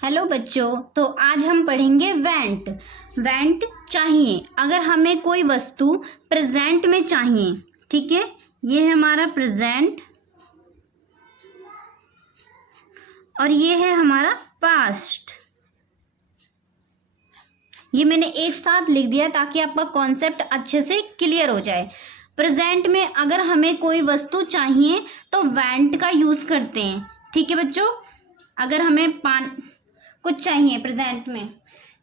Hello बच्चों, तो आज हम पढ़ेंगे वेंट। वेंट चाहिए, अगर हमें कोई वस्तु प्रेजेंट में चाहिए। ठीक है, ये है हमारा प्रेजेंट और ये है हमारा पास्ट। ये मैंने एक साथ लिख दिया ताकि आपका कॉन्सेप्ट अच्छे से क्लियर हो जाए। प्रेजेंट में अगर हमें कोई वस्तु चाहिए तो वेंट का यूज करते हैं। ठीक है बच्चों, अगर हमें कुछ चाहिए प्रेजेंट में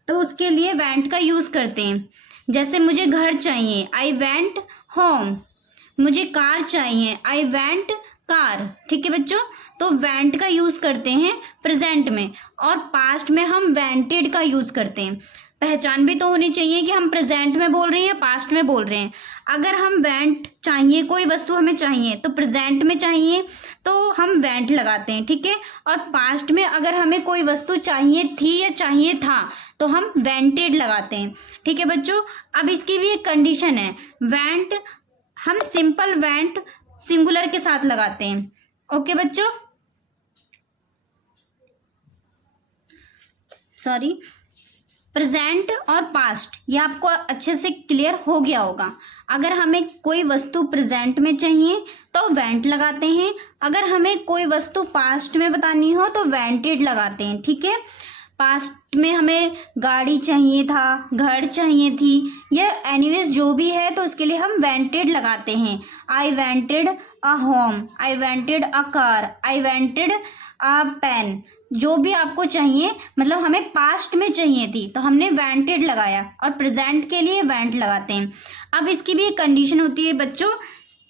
तो उसके लिए वेंट का यूज करते हैं। जैसे मुझे घर चाहिए, आई वेंट होम। मुझे कार चाहिए, आई वेंट कार। ठीक है बच्चों, तो वेंट का यूज करते हैं प्रेजेंट में, और पास्ट में हम वेंटेड का यूज करते हैं। पहचान भी तो होनी चाहिए कि हम प्रेजेंट में बोल रहे हैं या पास्ट में बोल रहे हैं। अगर हम वेंट चाहिए, कोई वस्तु हमें चाहिए तो प्रेजेंट में चाहिए तो हम वेंट लगाते हैं। ठीक है, और पास्ट में अगर हमें कोई वस्तु चाहिए थी या चाहिए था तो हम वेंटेड लगाते हैं। ठीक है बच्चों, अब इसकी भी एक कंडीशन है। वेंट हम सिंपल वेंट सिंगुलर के साथ लगाते हैं। ओके बच्चों, सॉरी, प्रेजेंट और पास्ट ये आपको अच्छे से क्लियर हो गया होगा। अगर हमें कोई वस्तु प्रेजेंट में चाहिए तो वेंट लगाते हैं, अगर हमें कोई वस्तु पास्ट में बतानी हो तो वेंटेड लगाते हैं। ठीक है, पास्ट में हमें गाड़ी चाहिए था, घर चाहिए थी, या एनीवेज जो भी है तो उसके लिए हम वेंटेड लगाते हैं। आई vented a home, I vented a car, I vented a pen. जो भी आपको चाहिए, मतलब हमें पास्ट में चाहिए थी तो हमने वेंटेड लगाया, और प्रेजेंट के लिए वेंट लगाते हैं। अब इसकी भी एक कंडीशन होती है बच्चों,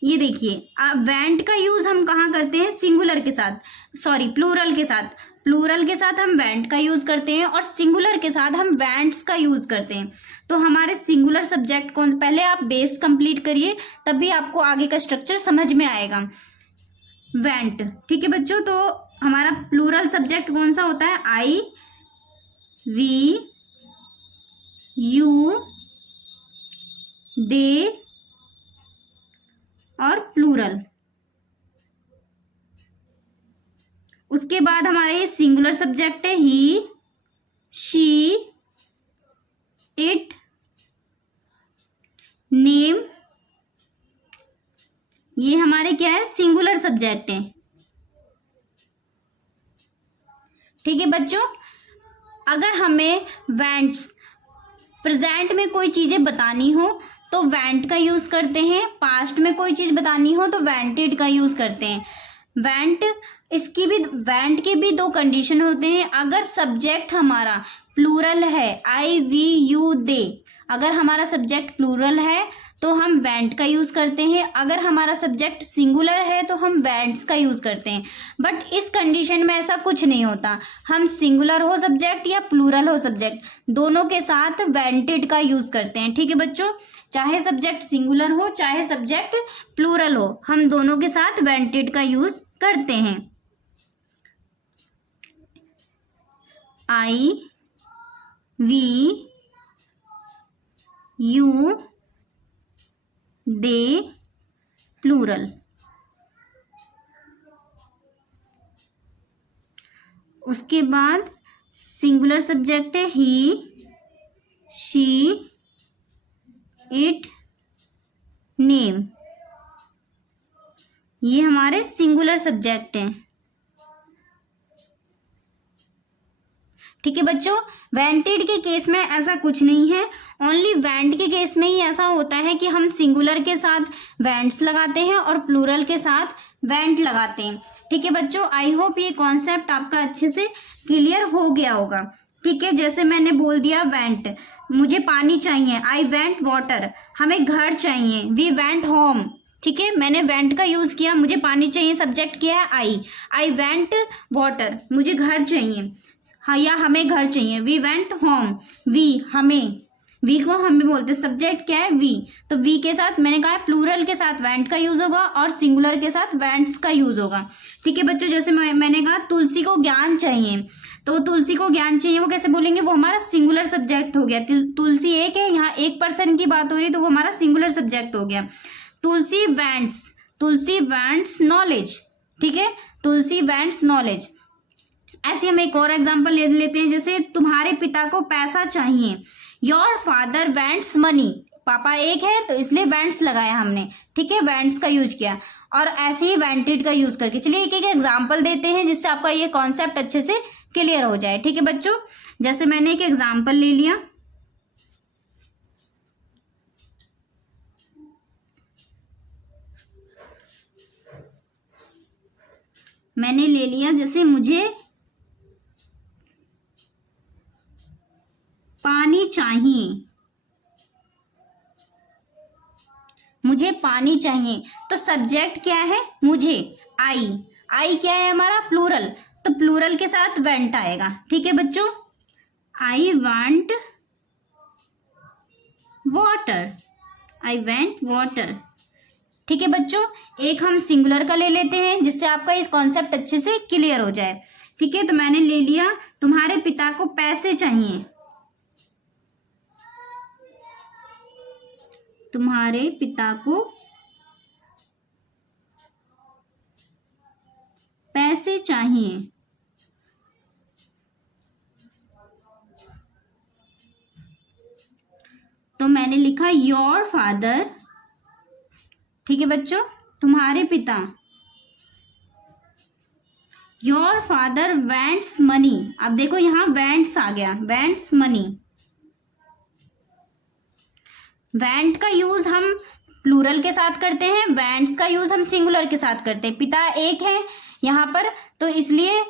ये देखिए, वेंट का यूज हम कहाँ करते हैं? सिंगुलर के साथ, सॉरी प्लूरल के साथ। प्लूरल के साथ हम वेंट का यूज करते हैं और सिंगुलर के साथ हम वेंट्स का यूज करते हैं। तो हमारे सिंगुलर सब्जेक्ट कौन, पहले आप बेस कंप्लीट करिए तभी आपको आगे का स्ट्रक्चर समझ में आएगा। वेंट, ठीक है बच्चों, तो हमारा प्लूरल सब्जेक्ट कौन सा होता है? आई, वी, यू, दे और प्लूरल। उसके बाद हमारा ये सिंगुलर सब्जेक्ट है ही, शी, इट, नेम। ये हमारे क्या है? सिंगुलर सब्जेक्ट है। ठीक है बच्चों, अगर हमें वेंट्स प्रेजेंट में कोई चीजें बतानी हो तो वेंट का यूज करते हैं, पास्ट में कोई चीज बतानी हो तो वेंटेड का यूज करते हैं। वेंट वेंट के भी दो कंडीशन होते हैं। अगर सब्जेक्ट हमारा प्लूरल है, आई, वी, यू, दे, अगर हमारा सब्जेक्ट प्लूरल है तो हम वेंट का यूज करते हैं। अगर हमारा सब्जेक्ट सिंगुलर है तो हम वेंट्स का यूज करते हैं। बट इस कंडीशन में ऐसा कुछ नहीं होता, हम सिंगुलर हो सब्जेक्ट या प्लूरल हो सब्जेक्ट, दोनों के साथ वेंटेड का यूज करते हैं। ठीक है बच्चों, चाहे सब्जेक्ट सिंगुलर हो चाहे सब्जेक्ट प्लूरल हो, हम दोनों के साथ वेंटेड का यूज करते हैं। आई, वी, यू, दे, प्लूरल। उसके बाद सिंगुलर सब्जेक्ट है ही, शी, इट, नेम। ये हमारे सिंगुलर सब्जेक्ट हैं। ठीक है बच्चों, वेंटेड के केस में ऐसा कुछ नहीं है, ओनली वेंट के केस में ही ऐसा होता है कि हम सिंगुलर के साथ वेंट्स लगाते हैं और प्लूरल के साथ वेंट लगाते हैं। ठीक है बच्चों, आई होप ये कॉन्सेप्ट आपका अच्छे से क्लियर हो गया होगा। ठीक है, जैसे मैंने बोल दिया वेंट, मुझे पानी चाहिए, आई वेंट वाटर। हमें घर चाहिए, वी वेंट होम। ठीक है, मैंने वेंट का यूज किया, मुझे पानी चाहिए, सब्जेक्ट किया है आई वेंट वाटर। मुझे घर चाहिए, हाँ, या हमें घर चाहिए, वी वेंट होम। वी, हमें, वी को हमें बोलते हैं, सब्जेक्ट क्या है? वी। तो वी के साथ मैंने कहा प्लूरल के साथ वेंट का यूज होगा और सिंगुलर के साथ वेंट्स का यूज होगा। ठीक है बच्चों, जैसे मैंने कहा तुलसी को ज्ञान चाहिए, तो तुलसी को ज्ञान चाहिए वो कैसे बोलेंगे? वो हमारा सिंगुलर सब्जेक्ट हो गया। तुलसी एक है, यहाँ एक पर्सन की बात हो रही तो वो हमारा सिंगुलर सब्जेक्ट हो गया। तुलसी वेंट्स नॉलेज। ठीक है, तुलसी वेंट्स नॉलेज। ऐसे हम एक और एग्जांपल ले लेते हैं, जैसे तुम्हारे पिता को पैसा चाहिए, योर फादर वेंट्स मनी, पापा एक है तो इसलिए वेंट्स लगाया हमने, ठीक है, वेंट्स का यूज किया। और ऐसे ही वेंटेड का यूज करके, चलिए एक एक एग्जांपल देते हैं जिससे आपका ये कॉन्सेप्ट अच्छे से क्लियर हो जाए, ठीक है बच्चों। जैसे मैंने एक एग्जांपल ले लिया, मैंने ले लिया जैसे मुझे पानी चाहिए, मुझे पानी चाहिए, तो सब्जेक्ट क्या है, मुझे, आई क्या है हमारा, प्लूरल, तो प्लूरल के साथ वेंट आएगा, ठीक है बच्चों। I want water, I went water, ठीक है बच्चों। एक हम सिंगुलर का ले लेते हैं जिससे आपका इस कॉन्सेप्ट अच्छे से क्लियर हो जाए, ठीक है। तो मैंने ले लिया तुम्हारे पिता को पैसे चाहिए, तुम्हारे पिता को पैसे चाहिए, तो मैंने लिखा योर फादर, ठीक है बच्चों, तुम्हारे पिता, योर फादर वेंट्स मनी, अब देखो यहां वेंट्स आ गया, वेंट्स मनी। वेंट का यूज हम प्लूरल के साथ करते हैं, वेंट्स का यूज हम सिंगुलर के साथ करते हैं, पिता एक है यहाँ पर तो इसलिए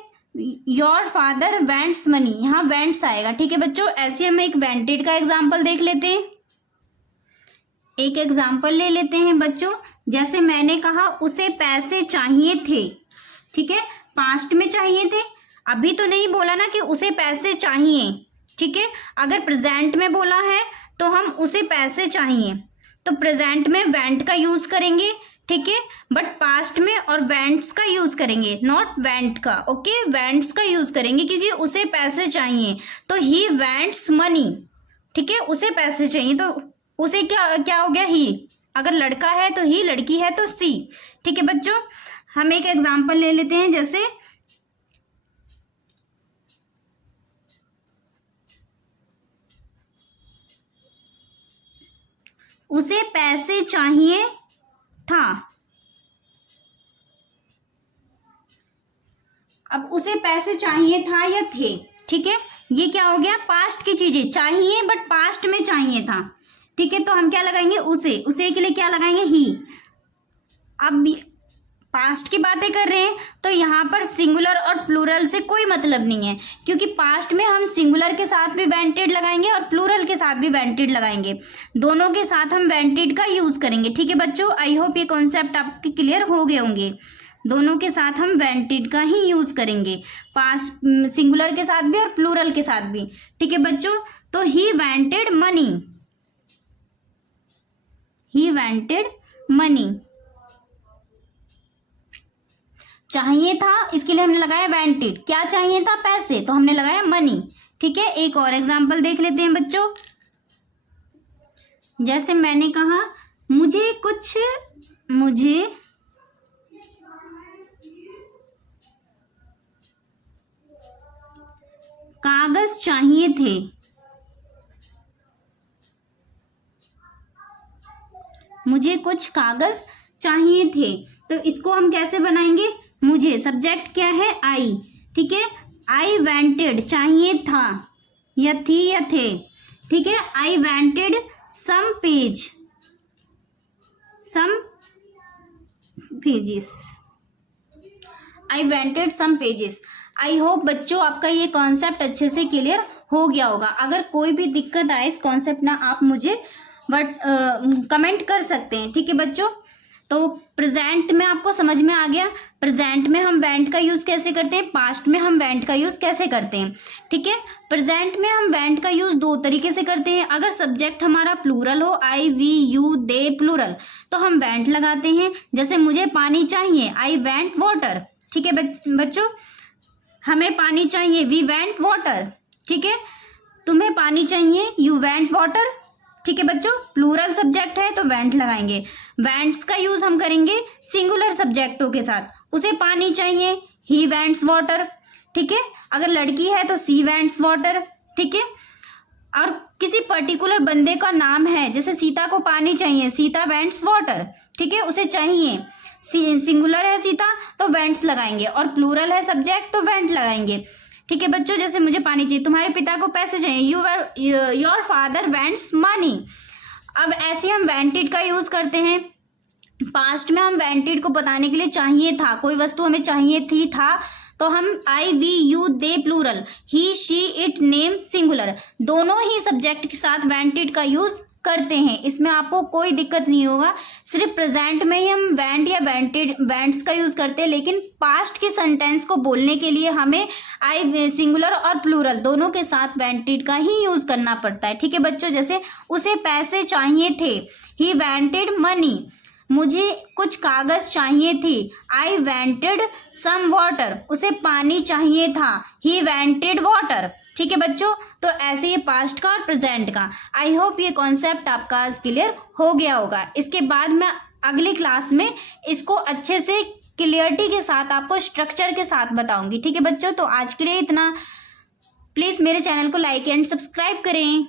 योर फादर वेंट्स मनी, यहाँ वेंट्स आएगा, ठीक है बच्चों। ऐसे हम एक वेंटेड का एग्जाम्पल देख लेते हैं, एक एग्जाम्पल ले लेते हैं बच्चों। जैसे मैंने कहा उसे पैसे चाहिए थे, ठीक है, पास्ट में चाहिए थे, अभी तो नहीं बोला ना कि उसे पैसे चाहिए, ठीक है। अगर प्रेजेंट में बोला है तो हम उसे पैसे चाहिए, तो प्रेजेंट में वेंट का यूज करेंगे, ठीक है, बट पास्ट में और वेंट्स का यूज करेंगे, नॉट वेंट का, ओके, वेंट्स का यूज करेंगे क्योंकि उसे पैसे चाहिए, तो ही वेंट्स मनी, ठीक है, उसे पैसे चाहिए, तो उसे क्या क्या हो गया, ही, अगर लड़का है तो ही, लड़की है तो सी, ठीक है बच्चों। हम एक एग्जाम्पल ले लेते हैं, जैसे उसे पैसे चाहिए था, अब उसे पैसे चाहिए था या थे, ठीक है, ये क्या हो गया, पास्ट की चीजें, चाहिए बट पास्ट में चाहिए था, ठीक है, तो हम क्या लगाएंगे, उसे के लिए क्या लगाएंगे, ही। अब पास्ट की बातें कर रहे हैं तो यहाँ पर सिंगुलर और प्लूरल से कोई मतलब नहीं है, क्योंकि पास्ट में हम सिंगुलर के साथ भी वेंटेड लगाएंगे और प्लूरल के साथ भी वेंटेड लगाएंगे, दोनों के साथ हम वेंटेड का यूज करेंगे, ठीक है बच्चों। आई होप ये कॉन्सेप्ट आपके क्लियर हो गए होंगे, दोनों के साथ हम वेंटेड का ही यूज करेंगे, पास्ट सिंगुलर के साथ भी और प्लूरल के साथ भी, ठीक है बच्चों। तो ही वेंटेड मनी, ही वेंटेड मनी, चाहिए था इसके लिए हमने लगाया वेंटेड, क्या चाहिए था, पैसे, तो हमने लगाया मनी, ठीक है। एक और एग्जांपल देख लेते हैं बच्चों, जैसे मैंने कहा मुझे कागज चाहिए थे, मुझे कुछ कागज चाहिए थे, तो इसको हम कैसे बनाएंगे, मुझे, सब्जेक्ट क्या है, आई, ठीक है, आई वेंटेड, चाहिए था या थी या थे, ठीक है, आई vented some pages, I vented some pages. I hope बच्चों आपका ये कॉन्सेप्ट अच्छे से क्लियर हो गया होगा। अगर कोई भी दिक्कत आए इस कॉन्सेप्ट ना, आप मुझे कमेंट कर सकते हैं, ठीक है बच्चों। तो प्रेजेंट में आपको समझ में आ गया, प्रेजेंट में हम वेंट का यूज कैसे करते हैं, पास्ट में हम वेंट का यूज कैसे करते हैं, ठीक है। प्रेजेंट में हम वेंट का यूज दो तरीके से करते हैं, अगर सब्जेक्ट हमारा प्लूरल हो, आई वी यू दे प्लूरल, तो हम वेंट लगाते हैं, जैसे मुझे पानी चाहिए, आई वेंट वाटर, ठीक है बच्चों, हमें पानी चाहिए, वी वेंट वाटर, ठीक है, तुम्हें पानी चाहिए, यू वेंट वाटर, ठीक है बच्चों। प्लूरल सब्जेक्ट है तो वेंट लगाएंगे, वेंट्स का यूज हम करेंगे सिंगुलर सब्जेक्टों के साथ, उसे पानी चाहिए, ही वेंट्स वाटर, ठीक है। अगर लड़की है तो सी वेंट्स वाटर, ठीक है। और किसी पर्टिकुलर बंदे का नाम है, जैसे सीता को पानी चाहिए, सीता वेंट्स वाटर, ठीक है, उसे चाहिए। सिंगुलर है सीता तो वेंट्स लगाएंगे, और प्लूरल है सब्जेक्ट तो वेंट लगाएंगे, ठीक है बच्चों। जैसे मुझे पानी चाहिए, तुम्हारे पिता को पैसे चाहिए, योर फादर वेंट्स मनी। अब ऐसे हम वेंटेड का यूज करते हैं। पास्ट में हम वेंटेड को बताने के लिए चाहिए था, कोई वस्तु हमें चाहिए थी, था, तो हम आई we you they plural, he she it name singular, दोनों ही सब्जेक्ट के साथ वेंटेड का यूज करते हैं। इसमें आपको कोई दिक्कत नहीं होगा। सिर्फ प्रेजेंट में ही हम वेंट या वेंटेड वेंट्स का यूज करते हैं, लेकिन पास्ट की सेंटेंस को बोलने के लिए हमें आई सिंगुलर और प्लूरल दोनों के साथ वेंटेड का ही यूज करना पड़ता है, ठीक है बच्चों। जैसे उसे पैसे चाहिए थे, ही वेंटेड मनी। मुझे कुछ कागज चाहिए थी, आई वेंटेड सम वाटर। उसे पानी चाहिए था, ही वेंटेड वाटर, ठीक है बच्चों। तो ऐसे ये पास्ट का और प्रेजेंट का। आई होप ये कॉन्सेप्ट आपका आज क्लियर हो गया होगा। इसके बाद मैं अगली क्लास में इसको अच्छे से क्लियरिटी के साथ आपको स्ट्रक्चर के साथ बताऊंगी, ठीक है बच्चों। तो आज के लिए इतना। प्लीज मेरे चैनल को लाइक एंड सब्सक्राइब करें।